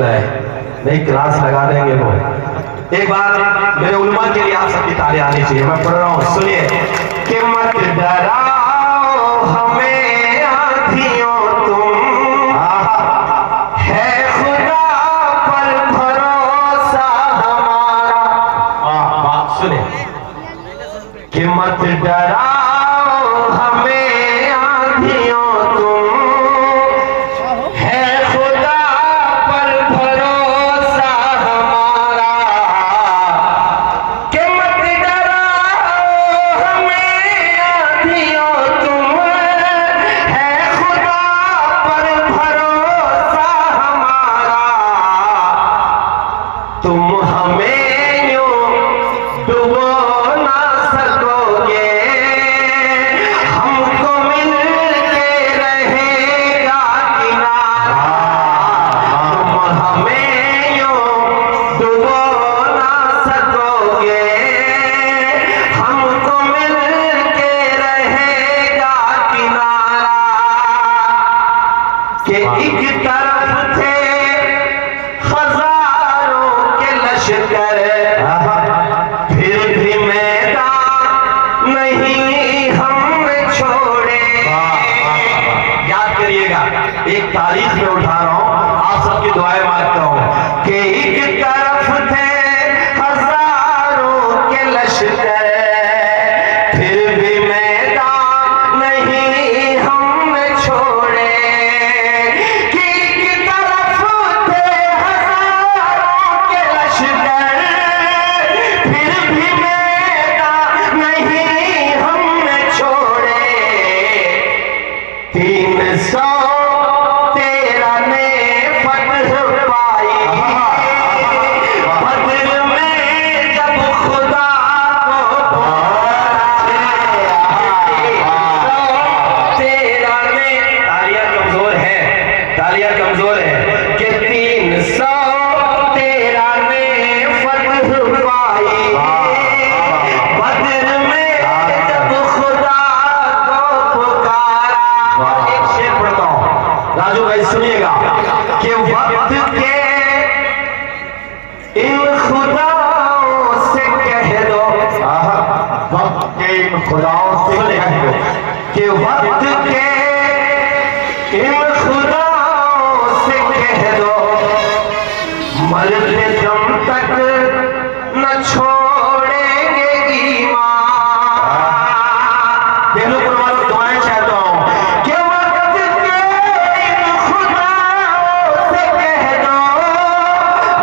निकल रहा है, नई क्लास लगा देंगे वो। एक बार मेरे उलमा के लिए आप सबकी तालियां आनी चाहिए। मैं पढ़ रहा हूँ, सुनिए। कि मत डराओ हमें आँधियों तुम, है खुदा पर भरोसा हमारा। सुनिए कि मत डराओ हमें आँधियों तुम, है खुदा पर भरोसा हमारा। कि मत डराओ हमें आँधियों तुम, है खुदा पर भरोसा हमारा। तुम हमें यूं डुबो ना सकोगे, हमको मिल के रहेगा किनारा। तुम हमें यूं डुबो ना सकोगे, हमको मिल के रहेगा किनारा। कि एक तरफ थे हजारों के लश्कर, फिर भी मैदान नहीं हमने छोड़े। याद करिएगा, एक तारीख में उठा रहा हूं, आप सबकी दुआएं मांगता हूं। कि एक तरफ थे हजारों के लश्कर, फिर भी मैदान नहीं हमने छोड़े। कि एक तरफ थे हजारों के लश्कर, फिर भी मैदान नहीं हमने छोड़े। 313 ने फतह पाई, बदर में जब खुदा को तेरा ने। तालियां कमजोर है, तालियां कमजोर है। कि 313 ने फतह पाई, बदर में जब खुदा को पुकारा। एक शेर पढ़ता हूं, राजू भाई सुनिएगा। कि वक्त के इन खुदाओं से कह दो, वक्त के इन खुदाओं से कह दो, कि वक्त के इन खुदाओं से कह दो, मरते दम तक न छोड़ेंगे ईमान। देख लो कुर्बान, दुआएं चाहता हूं। कि वक्त के इन खुदाओं से कह दो,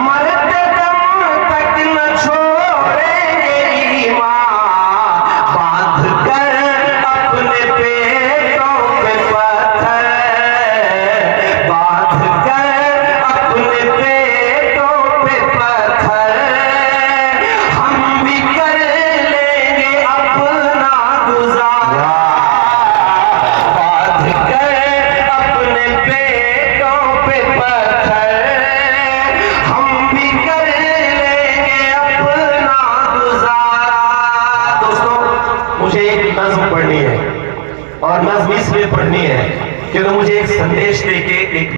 मरते दम तक न छोड़ेंगे ईमान। बांध कर अपने पेटों पे पत्थर, बांध कर अपने पेटों पे पत्थर, हम भी कर लेंगे अपना गुजारा। बांध कर अपने पेटों पे पत्थर, हम भी कर लेंगे अपना गुजारा। दोस्तों, मुझे एक नज्म पढ़नी है, और नज्म इसलिए पढ़नी है क्योंकि मुझे एक संदेश देके एक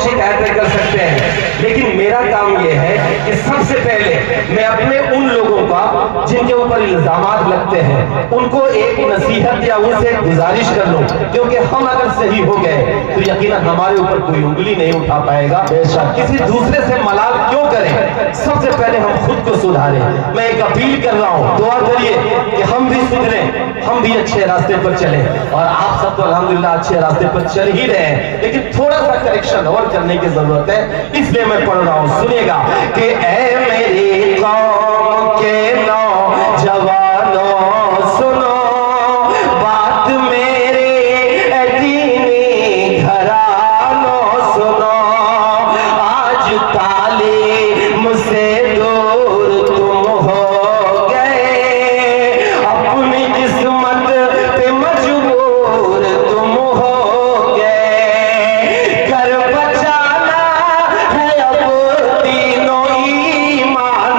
शिकायतें कर सकते हैं, लेकिन मेरा काम यह है कि सबसे पहले मैं अपने उन लोगों का जिनके ऊपर इल्जामात लगते हैं उनको एक नसीहत या उनसे गुजारिश कर लूं, क्योंकि हम अगर सही हो गए तो यकीनन हमारे ऊपर कोई उंगली नहीं उठा पाएगा। बेशक किसी दूसरे से मलाल क्यों करें, सबसे पहले हम खुद को सुधारें। मैं एक अपील कर रहा हूं, दुआ करिए कि हम भी सुधरें, हम भी अच्छे रास्ते पर चलें, और आप सब तो अल्हम्दुलिल्लाह अच्छे रास्ते पर चल ही रहे हैं, लेकिन थोड़ा सा करेक्शन और करने की जरूरत है। इसलिए मैं पढ़ रहा हूं, सुनिएगा। कि ऐ मेरी कौम के नौजवानों सुनो बात मेरी, ऐ दीनी घरानों सुनो, आज तालीम से दूर तुम हो गए, अपनी किस्मत पे मजबूर तुम हो गए। कर बचाना है अब तीनों ईमान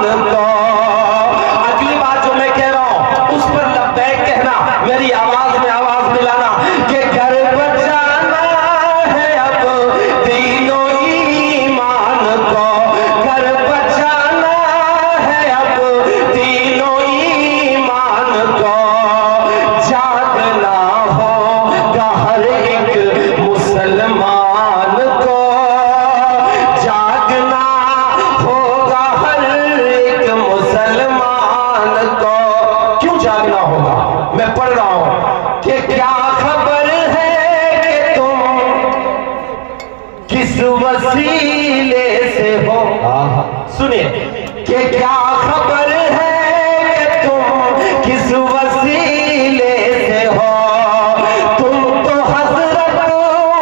खबर है कि तुम किस वसीले से हो, तुम तो हजरत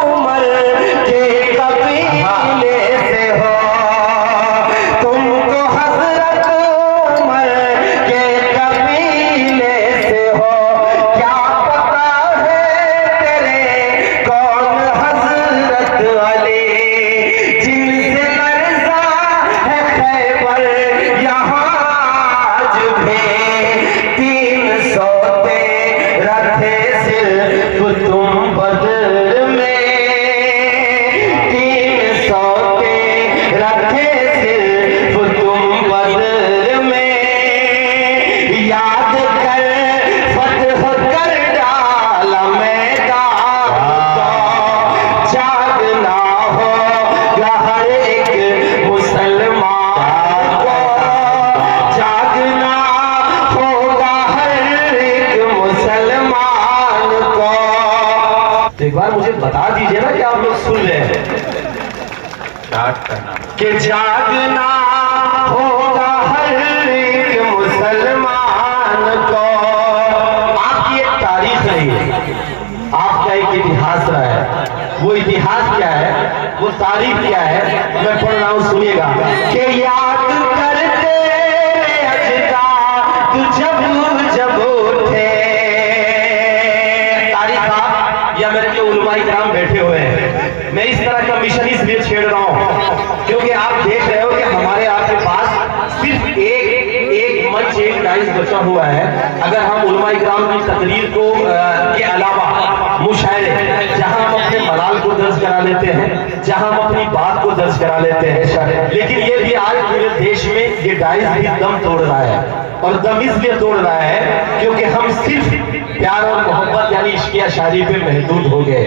उमर के कबीले से हो, तुम तो हजरत उमर के कबीले से हो। क्या पता है तेरे कौन हजरत अली, जिनसे लरज़ा है खैबर यहाँ आज भी। 300 तेरा थे सिर्फ तुम बदर में, 300 तेरा थे सिर्फ तुम बदर में। याद कर फतह कर डाला मैदान को, जागना होगा हर एक मुसलमान को, जागना होगा हर एक मुसलमान को। तो एक बार मुझे बता दीजिए ना कि आप लोग सुन रहे हैं कि जागना होगा हर एक मुसलमान को। आपकी एक तारीख रही है, आपका एक इतिहास रहा है। वो इतिहास क्या है, वो तारीख क्या है, मैं पढ़ रहा हूं, सुनिएगा। कि याद करते अजदाद जब जब उठे, तारीख आप या मेरे जो उलमा इकराम बैठे हुए हैं, मैं इस तरह का मिशन इसलिए छेड़ रहा हूं क्योंकि आप देख रहे हो कि हमारे आपके पास सिर्फ एक मंच, एक डाइस बचा हुआ है। अगर हम उलमा इकराम की तकरीर को के अलावा मुशायरे, जहां हम अपने मलाल को दर्ज करा लेते हैं, जहां हम अपनी बात को दर्ज करा लेते हैं, लेकिन ये भी आज पूरे देश में ये डाइस भी दम तोड़ रहा है। और दम इसलिए तोड़ रहा है क्योंकि हम सिर्फ प्यार और मोहब्बत यानी इश्किया शायरी पे महदूद हो गए।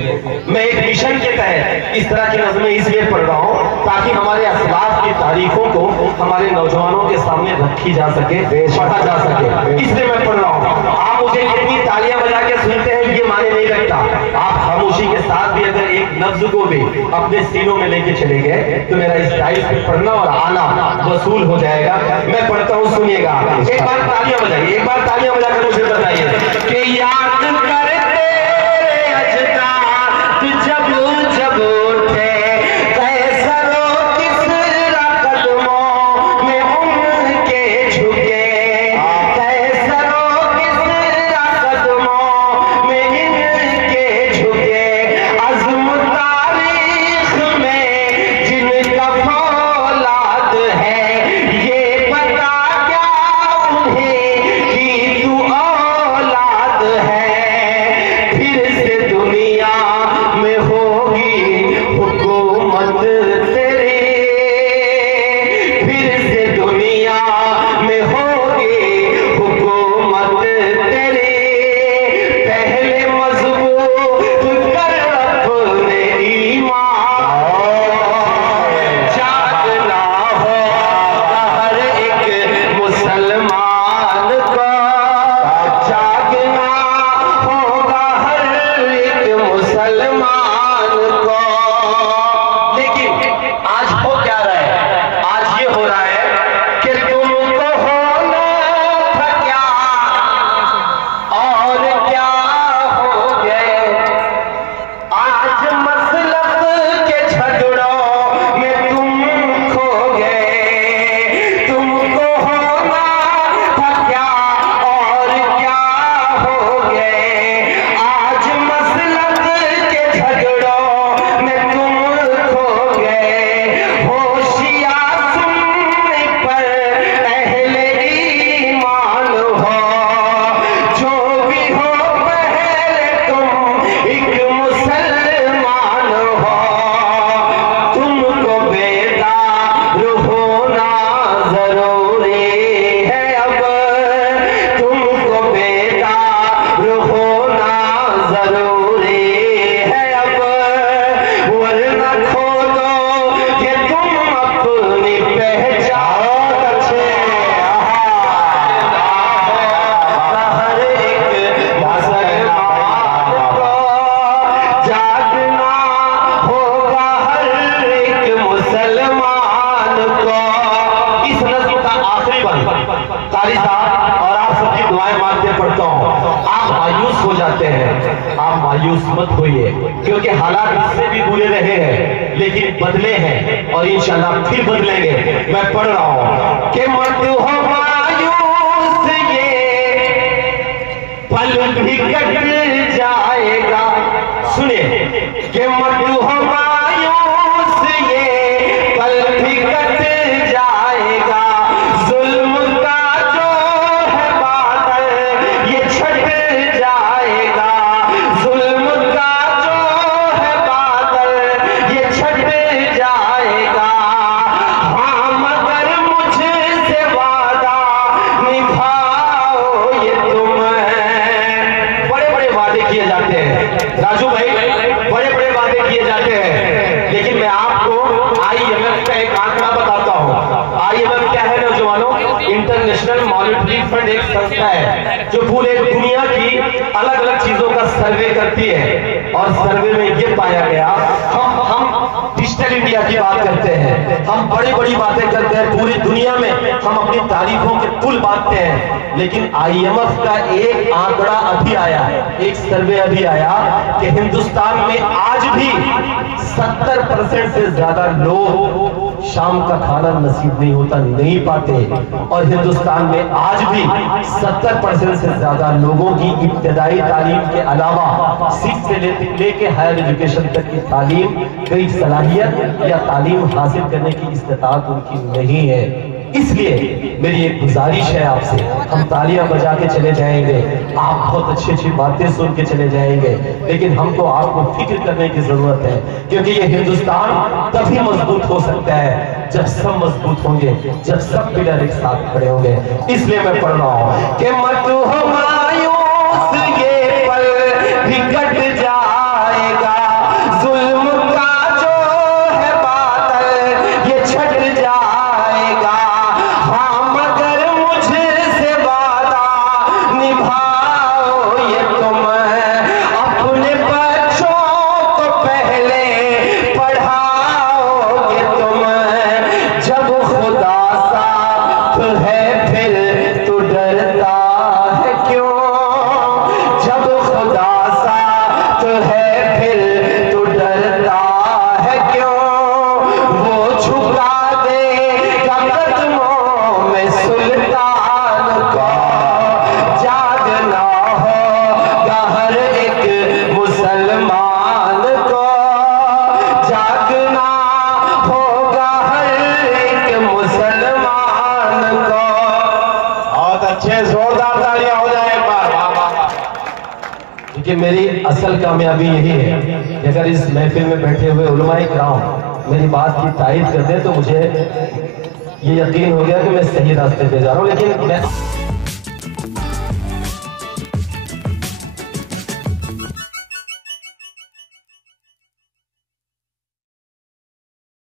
मैं एक मिशन के तहत इस तरह की नज़में इसलिए पढ़ रहा हूँ ताकि हमारे असलाफ की तारीखों को हमारे नौजवानों के सामने रखी जा सके, पढ़ा जा सके, इसलिए मैं पढ़ रहा हूँ। आप मुझे कितनी तालियां बजा के सुनते हैं ये माने नहीं रखता। आप खामोशी के साथ भी अगर एक लफ्ज को भी अपने सीनों में लेके चले गए तो मेरा इस डाइस पे पढ़ना और आना वसूल हो जाएगा। मैं पढ़ता हूँ, सुनिएगा। एक बार तालियां बजाइए, एक बार तालियां बजाकर मुझे बताइए कि याद करते अजदाद जब जब उठे, कैसरो किसरा कदमों में उनके झुके, कैसरो किसरा कदमों में इनके झुके। अज़्म तारीख में जिनका फौलाद है, ये पता क्या उन्हें कि तू औलाद है। फिर से दुनिया में होगी हुकूमत तेरी, फिर से दुनिया में होगी हुकूमत तेरी। पहले मजबूत कर अपने ईमान, जागना होगा हर एक मुसलमान को, जागना होगा हर एक मुसलमान को। लेकिन आज हो क्या रहा है, आज ये हो रहा है कि तुमको होना था क्या और क्या हो गए। आज मसलब के झगड़ों में तुम खो गए। तुमको होना था क्या और क्या हो गए। आज मसलब के झगड़ों में तुम खो गए। होशियार सुनने पर अहले ईमान हो, जो भी हो पहले तुम एक मुसलमान हो। तुमको बेदार होना जरूरी है अब, तुमको बेदार होना जरूरी है अब, वरना खो दोगे तुम अपनी पहचान। अच्छे हर एक मुसलमान को, जागना होगा हर एक मुसलमान को। इस नज़्म का आखिरी कारी साहब और आप सबकी दुआएं मांगते पढ़ता हूँ। आप मायूस हो जाते हैं, आप मायूस मत होइए, क्योंकि हालात इससे भी बुरे रहे हैं लेकिन बदले हैं और इंशाल्लाह फिर बदलेंगे। मैं पढ़ रहा हूँ कि मत हो मायूस, ये पल भी कट जाएगा। सुने कि मत हो मायूस, ये पल भी कट जाएगा। जुल्म का जो है बादल ये छट जाएगा। जुल्म का जो है बादल ये छट जाएगा। हाँ मगर मुझसे वादा निभाओ ये तुम। बड़े बड़े वादे किए जाते हैं राजू भाई, बड़े बड़े वादे किए जाते हैं, लेकिन मैं आपको IMF का एक आंकड़ा बताता हूँ। IMF क्या है नौजवानों? इंटरनेशनल मॉनिटरी फंड एक संस्था है जो पूरे दुनिया की अलग अलग चीजों का सर्वे करती है, और सर्वे में ये पाया गया, हम डिजिटल इंडिया की बात करते हैं, हम बड़ी बड़ी बातें करते हैं, पूरी दुनिया में हम अपनी तारीफों के पुल बांटते हैं, लेकिन IMF का एक आंकड़ा अभी आया, एक सर्वे अभी आया कि हिंदुस्तान में आज भी 70% से ज्यादा लोग शाम का खाना नसीब नहीं होता, नहीं पाते, और हिंदुस्तान में आज भी 70% से ज्यादा लोगों की इब्तदाई तालीम के अलावा 6 से लेके हायर एजुकेशन तक की तालीम, कई सलाहियत या तालीम हासिल करने की इस्तेताअत उनकी नहीं है। इसलिए मेरी एक गुजारिश है आपसे, हम तालियां बजा के चले जाएंगे, आप बहुत अच्छी अच्छी बातें सुन के चले जाएंगे, लेकिन हमको आपको फिक्र करने की जरूरत है, क्योंकि ये हिंदुस्तान तभी मजबूत हो सकता है जब सब मजबूत होंगे, जब सब पिलर एक साथ खड़े होंगे। इसलिए मैं पढ़ रहा हूँ कि मत हो मायूस, ये पल भी कट जाएगा। जुल्म का जो है बादल ये छट जाएगा। हाँ मगर मुझसे वादा निभाओ ये तुम। अपने बच्चों को पहले पढ़ाओगे तुम। जब खुदा साथ है फिर तो डरता है क्यों? जब खुदा साथ है फिर तो डरता है क्यों? वो झुका देगा कदमों में सुल्तान को। जागना होगा हर एक मुसलमान को। जागना होगा हर एक मुसलमान को। बहुत अच्छे, जोरदार तालियां हो जाए एक बार। वाह वाह वाह। क्योंकि मेरी असल कामयाबी यही है कि अगर इस महफिल में बैठे हुए उलमाए किराम मेरी बात की तारीफ कर दे तो मुझे ये यकीन हो गया कि मैं सही रास्ते पे जा रहा हूँ। लेकिन मैं